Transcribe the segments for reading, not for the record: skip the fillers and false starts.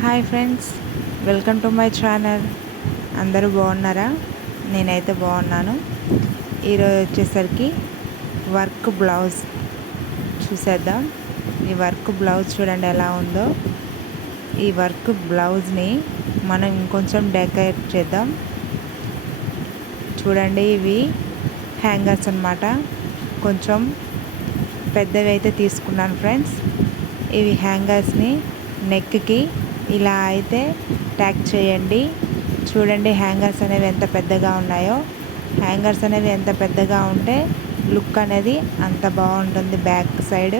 Hi friends, welcome to my channel. అందరూ బాగున్నారా? నేనైతే బాగున్నాను. ఈరోజు వచ్చేసరికి వర్క్ బ్లౌజ్ చూసేద్దాం. ఈ వర్క్ బ్లౌజ్ చూడండి ఎలా ఉందో. ఈ వర్క్ బ్లౌజ్ని మనం ఇంకొంచెం డెకరేట్ చేద్దాం. చూడండి, ఇవి హ్యాంగర్స్ అన్నమాట. కొంచెం పెద్దవి అయితే తీసుకున్నాను ఫ్రెండ్స్. ఇవి హ్యాంగర్స్ని నెక్కి ఇలా అయితే ట్యాగ్ చేయండి. చూడండి హ్యాంగర్స్ అనేవి ఎంత పెద్దగా ఉన్నాయో. హ్యాంగర్స్ అనేవి ఎంత పెద్దగా ఉంటే లుక్ అనేది అంత బాగుంటుంది బ్యాక్ సైడ్.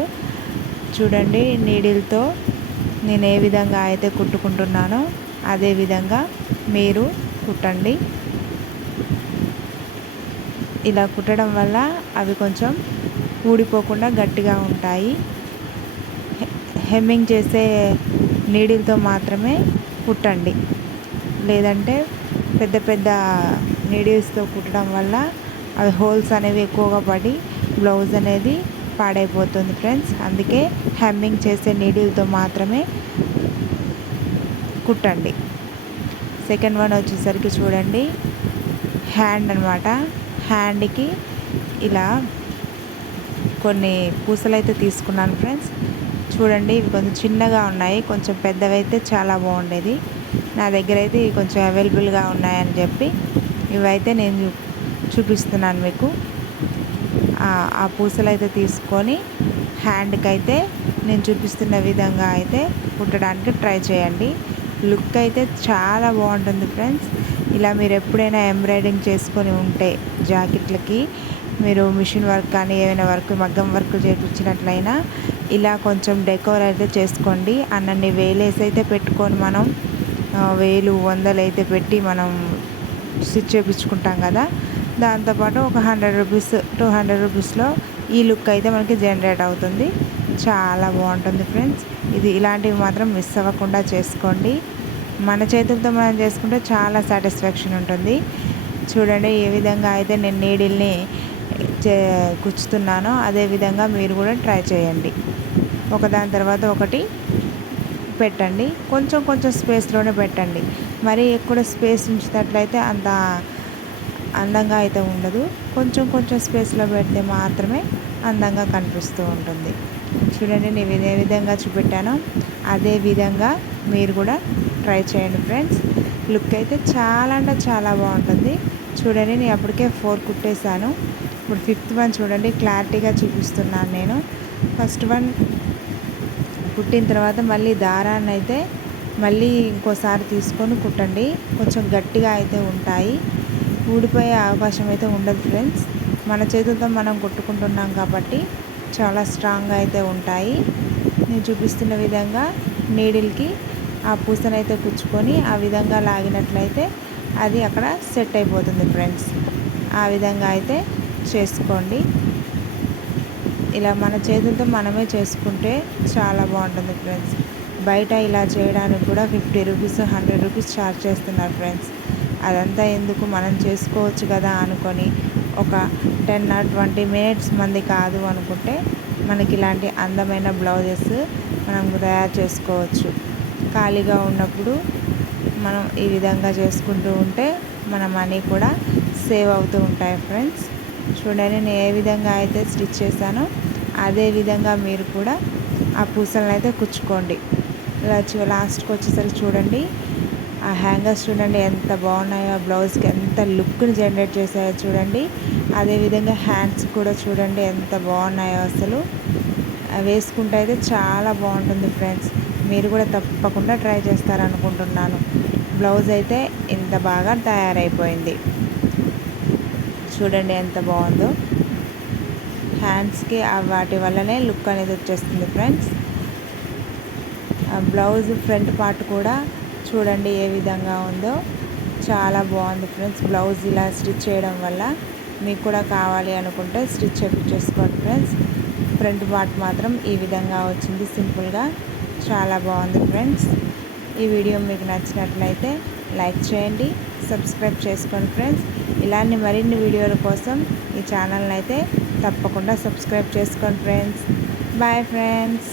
చూడండి, నీడిల్తో నేను ఏ విధంగా అయితే కుట్టుకుంటున్నానో అదే విధంగా మీరు కుట్టండి. ఇలా కుట్టడం వల్ల అవి కొంచెం ఊడిపోకుండా గట్టిగా ఉంటాయి. హెమ్మింగ్ చేసే నీడిల్తో మాత్రమే కుట్టండి, లేదంటే పెద్ద పెద్ద నీడిల్స్తో కుట్టడం వల్ల అవి హోల్స్ అనేవి ఎక్కువగా పడి బ్లౌజ్ అనేది పాడైపోతుంది ఫ్రెండ్స్. అందుకే హెమ్మింగ్ చేసే నీడిల్తో మాత్రమే కుట్టండి. సెకండ్ వన్ వచ్చేసరికి చూడండి, హ్యాండ్ అనమాట. హ్యాండ్కి ఇలా కొన్ని పూసలు అయితే తీసుకున్నాను ఫ్రెండ్స్. చూడండి, ఇవి కొంచెం చిన్నగా ఉన్నాయి. కొంచెం పెద్దవైతే చాలా బాగుండేది. నా దగ్గర అయితే ఇవి కొంచెం అవైలబుల్గా ఉన్నాయని చెప్పి ఇవైతే నేను చూపిస్తున్నాను మీకు. ఆ పూసలు అయితే తీసుకొని హ్యాండ్కి అయితే నేను చూపిస్తున్న విధంగా అయితే కుట్టడానికి ట్రై చేయండి. లుక్ అయితే చాలా బాగుంటుంది ఫ్రెండ్స్. ఇలా మీరు ఎప్పుడైనా ఎంబ్రాయిడింగ్ చేసుకొని ఉంటే జాకెట్లకి మీరు మిషన్ వర్క్ కానీ ఏమైనా వర్క్ మగ్గం వర్క్ చేయించినట్లయినా ఇలా కొంచెం డెకోర్ అయితే చేసుకోండి. అన్నీ వేలేసి అయితే పెట్టుకొని మనం వేలు వందలు అయితే పెట్టి మనం స్టిచ్ చేయించుకుంటాం కదా. దాంతోపాటు ఒక 100 రూపీస్ 200 రూపీస్లో ఈ లుక్ అయితే మనకి జనరేట్ అవుతుంది. చాలా బాగుంటుంది ఫ్రెండ్స్. ఇది ఇలాంటివి మాత్రం మిస్ అవ్వకుండా చేసుకోండి. మన చేతులతో మనం చేసుకుంటే చాలా సాటిస్ఫాక్షన్ ఉంటుంది. చూడండి, ఏ విధంగా అయితే నేను నీడిల్ని కుచ్చుతున్నానో అదే విధంగా మీరు కూడా ట్రై చేయండి. ఒకదాని తర్వాత ఒకటి పెట్టండి. కొంచెం కొంచెం స్పేస్లోనే పెట్టండి. మరి ఎక్కువ స్పేస్ ఉంచినట్లయితే అంత అందంగా అయితే ఉండదు. కొంచెం కొంచెం స్పేస్లో పెడితే మాత్రమే అందంగా కనిపిస్తూ ఉంటుంది. చూడండి, నేను ఏ విధంగా చూపెట్టానో అదే విధంగా మీరు కూడా ట్రై చేయండి ఫ్రెండ్స్. లుక్ అయితే చాలా అంటే చాలా బాగుంటుంది. చూడండి, నేను అప్పటికే 4 కుట్టేశాను. ఇప్పుడు 5th వన్ చూడండి, క్లారిటీగా చూపిస్తున్నాను నేను. ఫస్ట్ వన్ కుట్టిన తర్వాత మళ్ళీ దారాన్ని అయితే మళ్ళీ ఇంకోసారి తీసుకొని కుట్టండి. కొంచెం గట్టిగా అయితే ఉంటాయి, ఊడిపోయే అవకాశం అయితే ఉండదు ఫ్రెండ్స్. మన చేతులతో మనం కుట్టుకుంటున్నాం కాబట్టి చాలా స్ట్రాంగ్గా అయితే ఉంటాయి. నేను చూపిస్తున్న విధంగా నీడిల్కి ఆ పూసనైతే కుచ్చుకొని ఆ విధంగా లాగినట్లయితే అది అక్కడ సెట్ అయిపోతుంది ఫ్రెండ్స్. ఆ విధంగా అయితే చేసుకోండి. ఇలా మన చేతులతో మనమే చేసుకుంటే చాలా బాగుంటుంది ఫ్రెండ్స్. బయట ఇలా చేయడానికి కూడా 50 రూపీస్ 100 రూపీస్ ఛార్జ్ చేస్తున్నారు ఫ్రెండ్స్. అదంతా ఎందుకు, మనం చేసుకోవచ్చు కదా అనుకొని ఒక 10 or 20 మినిట్స్ మంది కాదు అనుకుంటే మనకి ఇలాంటి అందమైన బ్లౌజెస్ మనం తయారు చేసుకోవచ్చు. ఖాళీగా ఉన్నప్పుడు మనం ఈ విధంగా చేసుకుంటూ ఉంటే మన మనీ కూడా సేవ్ అవుతూ ఉంటాయి ఫ్రెండ్స్. చూడండి, నేను ఏ విధంగా అయితే స్టిచ్ చేశానో అదే విధంగా మీరు కూడా ఆ పూసలను అయితే కుచ్చుకోండి. ఇలా లాస్ట్కి వచ్చేసరికి చూడండి, ఆ హ్యాంగర్స్ చూడండి ఎంత బాగున్నాయో, ఆ బ్లౌజ్కి ఎంత లుక్ని జనరేట్ చేసాయో చూడండి. అదేవిధంగా హ్యాండ్స్ కూడా చూడండి ఎంత బాగున్నాయో. అసలు వేసుకుంటే అయితే చాలా బాగుంటుంది ఫ్రెండ్స్. మీరు కూడా తప్పకుండా ట్రై చేస్తారనుకుంటున్నాను. బ్లౌజ్ అయితే ఇంత బాగా తయారైపోయింది. చూడండి ఎంత బాగుందో. హ్యాండ్స్కి వాటి వల్లనే లుక్ అనేది వచ్చేస్తుంది ఫ్రెండ్స్. బ్లౌజ్ ఫ్రంట్ పార్ట్ కూడా చూడండి ఏ విధంగా ఉందో. చాలా బాగుంది ఫ్రెండ్స్. బ్లౌజ్ ఇలా స్టిచ్ చేయడం వల్ల మీకు కూడా కావాలి అనుకుంటే స్టిచ్ చేయించేసుకోండి ఫ్రెండ్స్. ఫ్రంట్ పార్ట్ మాత్రం ఈ విధంగా వచ్చింది సింపుల్గా. చాలా బాగుంది ఫ్రెండ్స్. ఈ వీడియో మీకు నచ్చినట్లయితే లైక్ చేయండి, సబ్స్క్రైబ్ చేసుకోండి ఫ్రెండ్స్. ఇలాంటి మరిన్ని వీడియోల కోసం ఈ ఛానల్ని అయితే తప్పకుండా సబ్స్క్రైబ్ చేసుకోండి ఫ్రెండ్స్. Bye friends.